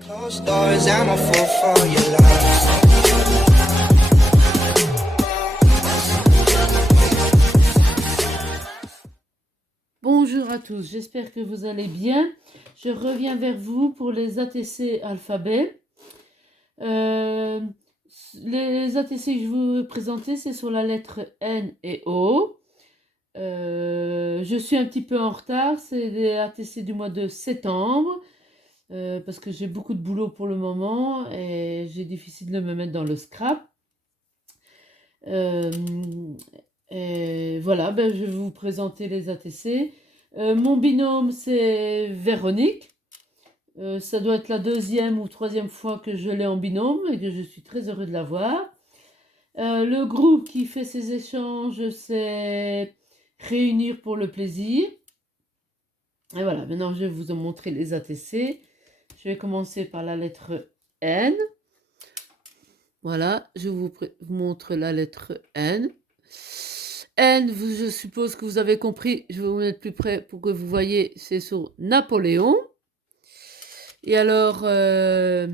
Closed doors, I'm a fool for your love. Bonjour à tous, j'espère que vous allez bien. Je reviens vers vous pour les ATC alphabet. Euh, les ATC que je vous vais présenter, c'est sur la lettre N et O. Je suis un petit peu en retard, c'est des ATC du mois de septembre, parce que j'ai beaucoup de boulot pour le moment et j'ai difficile de me mettre dans le scrap. Euh, et voilà, je vais vous présenter les ATC. Mon binôme, c'est Véronique. Ça doit être la deuxième ou troisième fois que je l'ai en binôme et que je suis très heureux de l'avoir. Le groupe qui fait ces échanges, c'est Réunir pour le plaisir. Et voilà, maintenant je vais vous en montrer les ATC. Je vais commencer par la lettre N. Voilà, je vous montre la lettre N. N, je suppose que vous avez compris, je vais vous mettre plus près pour que vous voyez, c'est sur Napoléon. Et alors, là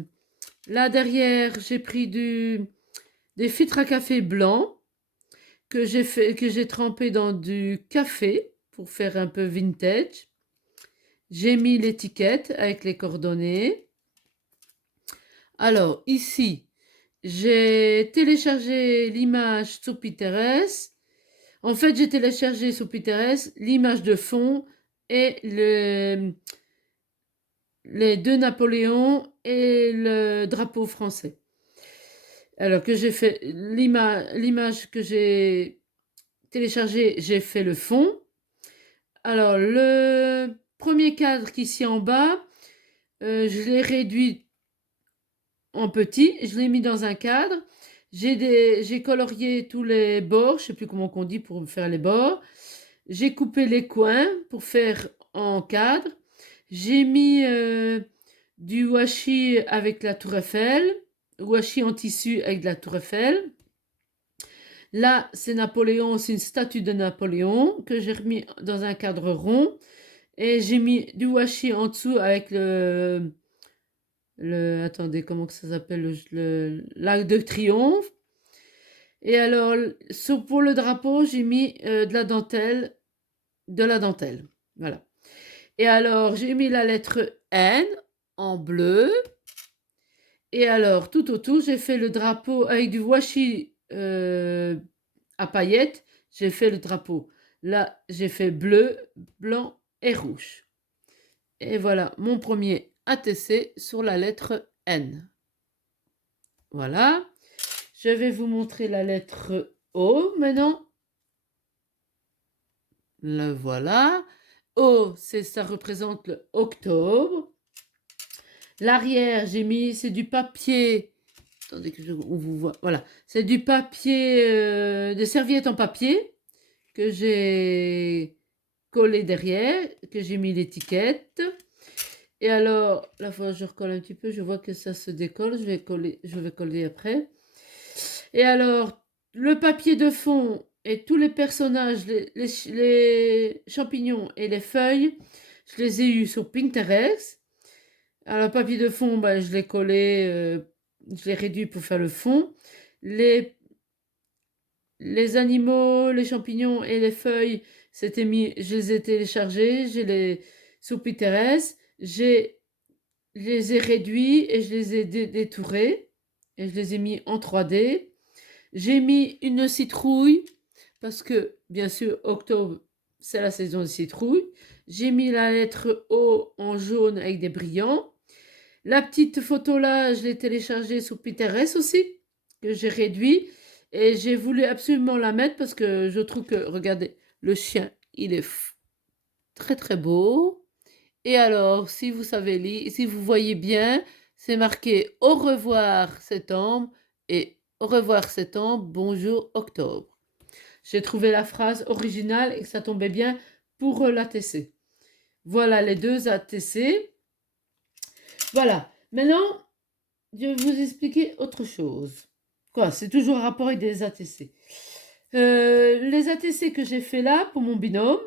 derrière, j'ai pris des filtres à café blancs que j'ai trempé dans du café pour faire un peu vintage. J'ai mis l'étiquette avec les coordonnées. Alors, ici, j'ai téléchargé l'image sur Pinterest. En fait, j'ai téléchargé sur Pinterest l'image de fond et les deux Napoléons et le drapeau français. Alors que j'ai fait l'image que j'ai téléchargée, j'ai fait le fond. Alors, le premier cadre qui est ici en bas, je l'ai réduit en petit, je l'ai mis dans un cadre. J'ai colorié tous les bords, je ne sais plus comment on dit pour faire les bords. J'ai coupé les coins pour faire en cadre. J'ai mis du washi avec la tour Eiffel, washi en tissu avec la tour Eiffel. Là, c'est Napoléon, c'est une statue de Napoléon que j'ai remis dans un cadre rond. Et j'ai mis du washi en dessous avec attendez, comment que ça s'appelle, l'arc de triomphe. Et alors, pour le drapeau, j'ai mis de la dentelle. Voilà. Et alors, j'ai mis la lettre N en bleu. Et alors, tout autour, j'ai fait le drapeau avec du washi à paillettes. J'ai fait le drapeau. Là, j'ai fait bleu, blanc et rouge. Et voilà mon premier ATC sur la lettre N. Voilà. Je vais vous montrer la lettre O maintenant. Le voilà. O, ça représente le octobre. L'arrière, j'ai mis, c'est du papier. Attendez que on vous voit. Voilà. C'est du papier, des serviettes en papier que j'ai collé derrière, que j'ai mis l'étiquette. Et alors, là, je recolle un petit peu, je vois que ça se décolle, je vais coller après. Et alors, le papier de fond et tous les personnages, les champignons et les feuilles, je les ai eus sur Pinterest. Alors, le papier de fond, je l'ai collé, je l'ai réduit pour faire le fond. Les animaux, les champignons et les feuilles, je les ai téléchargés, sur Pinterest. Je les ai réduits et je les ai détourés et je les ai mis en 3D. J'ai mis une citrouille parce que, bien sûr, octobre, c'est la saison de citrouille. J'ai mis la lettre O en jaune avec des brillants. La petite photo là, je l'ai téléchargée sur Pinterest aussi, que j'ai réduit. Et j'ai voulu absolument la mettre parce que je trouve que, regardez, le chien, il est très très beau. Et alors, si vous savez lire, si vous voyez bien, c'est marqué au revoir septembre et au revoir septembre, bonjour octobre. J'ai trouvé la phrase originale et que ça tombait bien pour l'ATC. Voilà les deux ATC. Voilà. Maintenant, je vais vous expliquer autre chose. Quoi, c'est toujours un rapport avec des ATC. Les ATC que j'ai fait là pour mon binôme,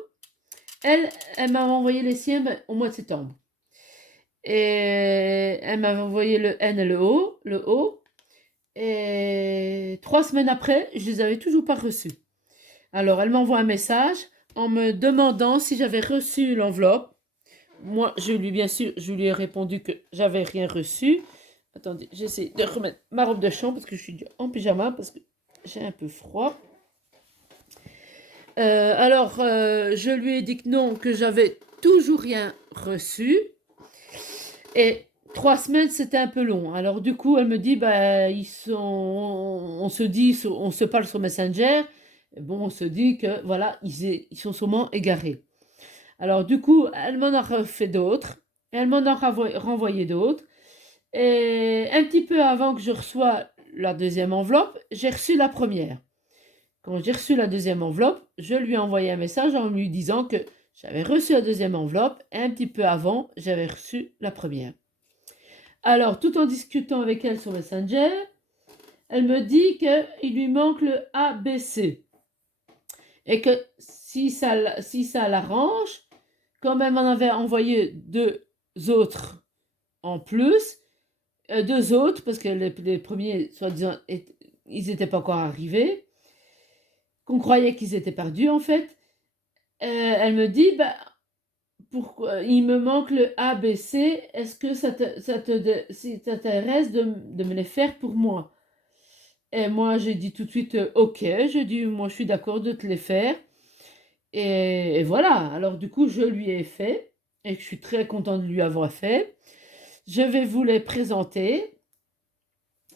elle m'a envoyé les siens au mois de septembre. Et elle m'avait envoyé le N et le O. Et 3 semaines après, je les avais toujours pas reçus. Alors, elle m'envoie un message en me demandant si j'avais reçu l'enveloppe. Moi, bien sûr, je lui ai répondu que j'avais rien reçu. Attendez, j'essaie de remettre ma robe de chambre parce que je suis en pyjama parce que j'ai un peu froid. Je lui ai dit que non, que j'avais toujours rien reçu. Et 3 semaines, c'était un peu long. Alors du coup, elle me dit, bah, on se parle sur Messenger. Et bon, on se dit que voilà, ils sont sûrement égarés. Alors du coup, elle m'en a refait d'autres. Elle m'en a renvoyé d'autres. Et un petit peu avant que je reçoive la deuxième enveloppe, j'ai reçu la première. Quand j'ai reçu la deuxième enveloppe, je lui ai envoyé un message en lui disant que j'avais reçu la deuxième enveloppe et un petit peu avant, j'avais reçu la première. Alors, tout en discutant avec elle sur Messenger, elle me dit qu'il lui manque le ABC. Et que si ça l'arrange, comme elle m'en avait envoyé deux autres en plus, deux autres, parce que les premiers, soi-disant, ils n'étaient pas encore arrivés, qu'on croyait qu'ils étaient perdus en fait. Elle me dit, bah, pourquoi il me manque le ABC, est-ce que ça t'intéresse de me les faire pour moi? Et moi, j'ai dit tout de suite, ok, j'ai dit, moi, je suis d'accord de te les faire. Et voilà, alors du coup, je lui ai fait, et je suis très contente de lui avoir fait. Je vais vous les présenter,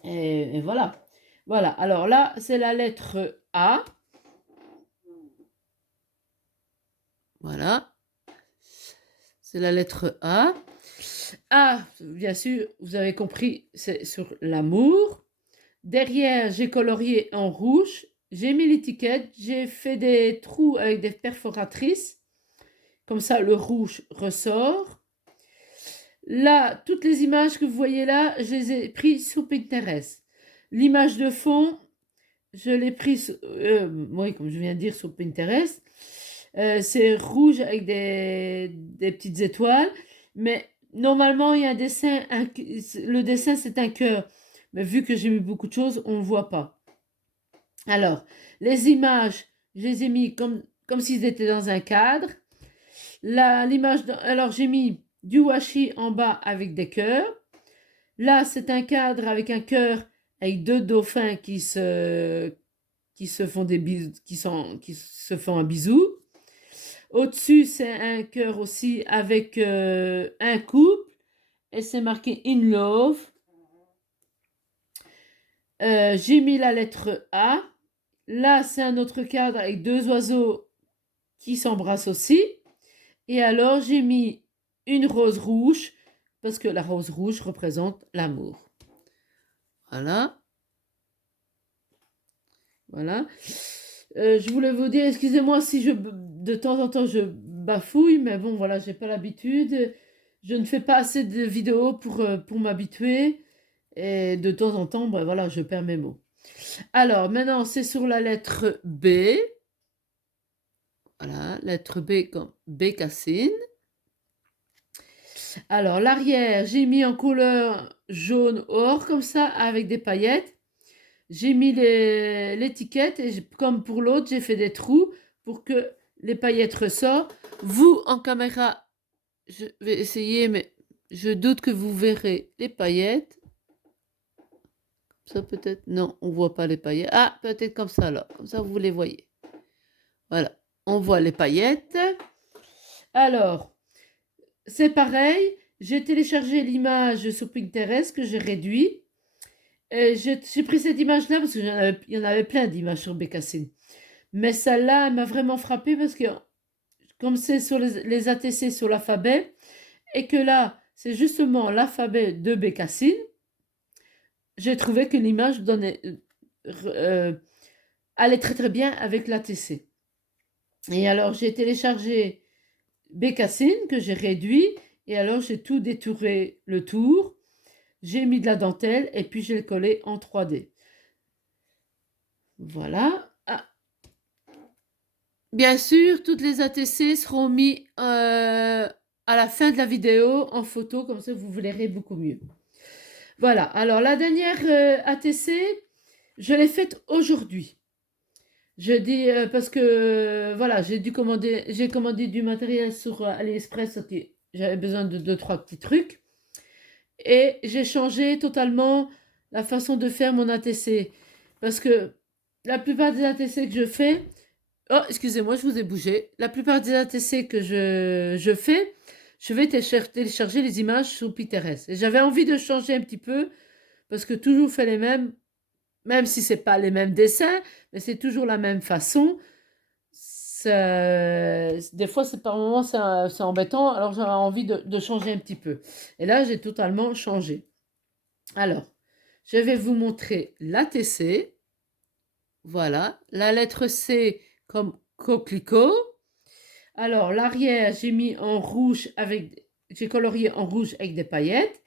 et voilà. Voilà, alors là, c'est la lettre A. Voilà, c'est la lettre A. A, bien sûr, vous avez compris, c'est sur l'amour. Derrière, j'ai colorié en rouge. J'ai mis l'étiquette. J'ai fait des trous avec des perforatrices. Comme ça, le rouge ressort. Là, toutes les images que vous voyez là, je les ai prises sur Pinterest. L'image de fond, je l'ai prise, oui, comme je viens de dire, sur Pinterest. C'est rouge avec des petites étoiles. Mais normalement, il y a un dessin. Le dessin, c'est un cœur. Mais vu que j'ai mis beaucoup de choses, on ne le voit pas. Alors, les images, je les ai mis comme s'ils étaient dans un cadre. Alors, j'ai mis du washi en bas avec des cœurs. Là, c'est un cadre avec un cœur avec deux dauphins qui se font des bisous, qui se font un bisou. Au-dessus, c'est un cœur aussi avec un couple et c'est marqué In Love. J'ai mis la lettre A. Là, c'est un autre cadre avec deux oiseaux qui s'embrassent aussi. Et alors, j'ai mis une rose rouge parce que la rose rouge représente l'amour. Voilà. Voilà. Je voulais vous dire, excusez-moi si de temps en temps je bafouille, mais bon, voilà, j'ai pas l'habitude. Je ne fais pas assez de vidéos pour m'habituer. Et de temps en temps, ben voilà, je perds mes mots. Alors, maintenant, c'est sur la lettre B. Voilà, lettre B comme bécassine. Alors, l'arrière, j'ai mis en couleur jaune or, comme ça, avec des paillettes. J'ai mis l'étiquette et comme pour l'autre, j'ai fait des trous pour que les paillettes ressortent. Vous, en caméra, je vais essayer, mais je doute que vous verrez les paillettes. Ça peut-être, non, on voit pas les paillettes. Ah, peut-être comme ça là, comme ça vous les voyez. Voilà, on voit les paillettes. Alors, c'est pareil, j'ai téléchargé l'image sur Pinterest que j'ai réduit. J'ai pris cette image-là parce qu'il y en avait plein d'images sur Bécassine. Mais celle-là, elle m'a vraiment frappée parce que comme c'est sur les ATC sur l'alphabet, et que là, c'est justement l'alphabet de Bécassine, j'ai trouvé que l'image allait très très bien avec l'ATC. Et alors, j'ai téléchargé Bécassine que j'ai réduit, et alors j'ai tout détouré le tour. J'ai mis de la dentelle et puis je l'ai collé en 3D. Voilà. Ah. Bien sûr, toutes les ATC seront mis à la fin de la vidéo en photo, comme ça vous verrez beaucoup mieux. Voilà, alors la dernière ATC, je l'ai faite aujourd'hui. Je dis parce que voilà, j'ai commandé du matériel sur AliExpress, ok, j'avais besoin de 2-3 petits trucs. Et j'ai changé totalement la façon de faire mon ATC. Parce que la plupart des ATC que je fais, oh, excusez-moi, je vous ai bougé. La plupart des ATC que je fais, je vais télécharger les images sur Pinterest. Et j'avais envie de changer un petit peu, parce que toujours fait les mêmes, même si c'est pas les mêmes dessins, mais c'est toujours la même façon. Des fois, c'est par moments, c'est embêtant, alors j'avais envie de changer un petit peu. Et là, j'ai totalement changé. Alors, je vais vous montrer l'ATC. Voilà, la lettre C comme coquelicot. Alors, l'arrière, j'ai colorié en rouge avec des paillettes.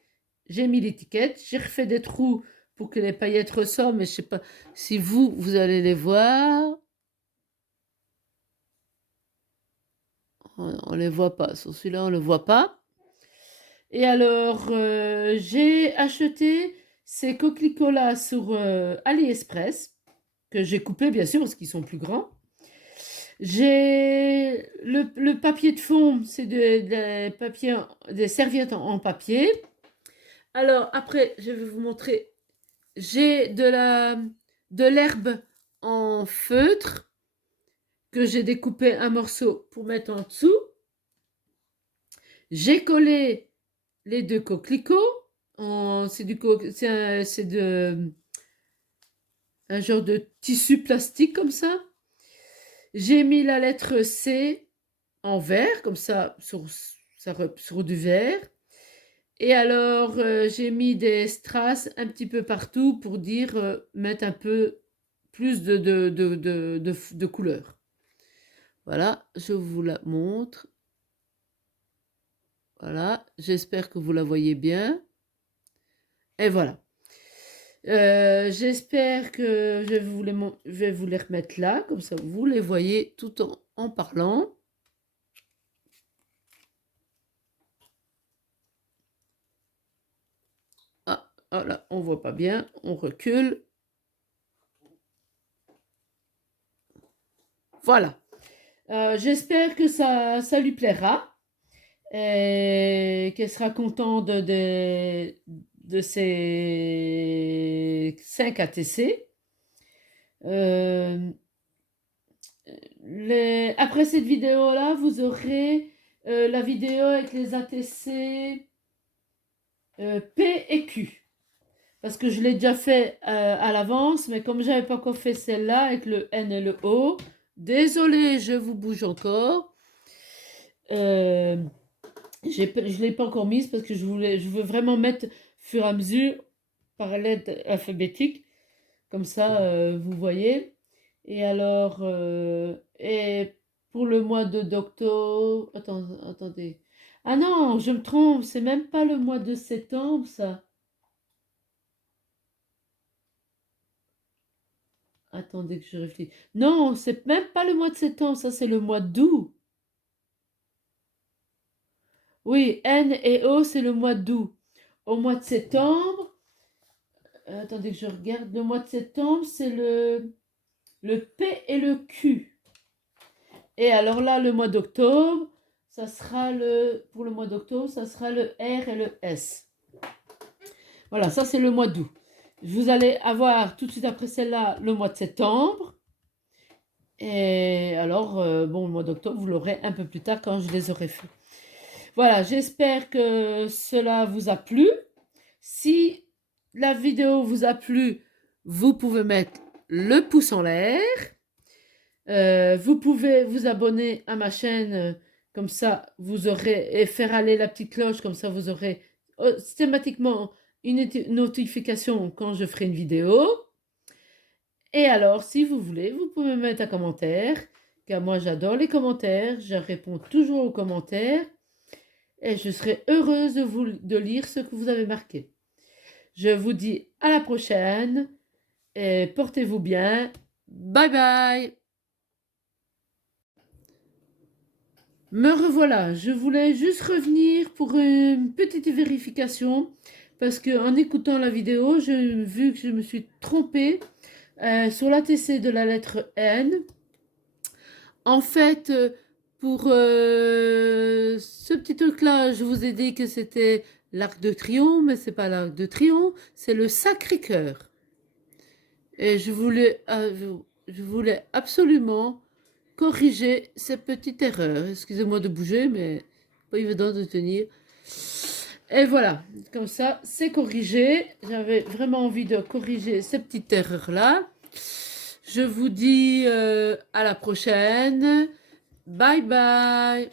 J'ai mis l'étiquette. J'ai refait des trous pour que les paillettes ressortent, mais je ne sais pas si vous allez les voir. On ne les voit pas. Sur celui-là, on ne le voit pas. Et alors, j'ai acheté ces coquelicots-là sur AliExpress, que j'ai coupés, bien sûr, parce qu'ils sont plus grands. J'ai le papier de fond, c'est des serviettes en papier. Alors, après, je vais vous montrer. J'ai de l'herbe en feutre que j'ai découpé un morceau pour mettre en dessous. J'ai collé les deux coquelicots. C'est un genre de tissu plastique comme ça. J'ai mis la lettre C en vert, comme ça, sur du vert. Et alors, j'ai mis des strass un petit peu partout pour dire mettre un peu plus de couleur. Voilà, je vous la montre. Voilà, j'espère que vous la voyez bien. Et voilà. J'espère que je vais vous les remettre là, comme ça vous les voyez tout en parlant. Ah, voilà, on voit pas bien, on recule. Voilà. J'espère que ça lui plaira et qu'elle sera contente de ces 5 ATC. Après cette vidéo-là, vous aurez la vidéo avec les ATC P et Q. Parce que je l'ai déjà fait à l'avance, mais comme j'avais pas encore fait celle-là avec le N et le O, désolé, je vous bouge encore. Je ne l'ai pas encore mise parce que je veux vraiment mettre fur et à mesure par lettre alphabétique. Comme ça, vous voyez. Et alors, et pour le mois d'octobre... Attendez. Ah non, je me trompe, c'est même pas le mois de septembre, ça. Attendez que je réfléchisse. Non, c'est même pas le mois de septembre, ça c'est le mois d'août. Oui, N et O, c'est le mois d'août. Au mois de septembre, attendez que je regarde, le mois de septembre, c'est le P et le Q. Et alors là, le mois d'octobre, pour le mois d'octobre, ça sera le R et le S. Voilà, ça c'est le mois d'août. Vous allez avoir tout de suite après celle-là le mois de septembre. Et alors, bon, le mois d'octobre, vous l'aurez un peu plus tard quand je les aurai fait. Voilà, j'espère que cela vous a plu. Si la vidéo vous a plu, vous pouvez mettre le pouce en l'air. Vous pouvez vous abonner à ma chaîne, comme ça vous aurez, et faire aller la petite cloche, comme ça vous aurez systématiquement une notification quand je ferai une vidéo. Et alors, si vous voulez, vous pouvez mettre un commentaire, car moi j'adore les commentaires, je réponds toujours aux commentaires et je serai heureuse de lire ce que vous avez marqué. Je vous dis à la prochaine et portez-vous bien. Bye bye! Me revoilà, je voulais juste revenir pour une petite vérification parce que en écoutant la vidéo, j'ai vu que je me suis trompée sur l'ATC de la lettre N. En fait, pour ce petit truc-là, je vous ai dit que c'était l'Arc de Triomphe, mais c'est pas l'Arc de Triomphe, c'est le Sacré-Cœur. Et je voulais absolument corriger cette petite erreur. Excusez-moi de bouger, mais pas évident de tenir. Et voilà, comme ça, c'est corrigé. J'avais vraiment envie de corriger ces petites erreurs-là. Je vous dis à la prochaine. Bye bye.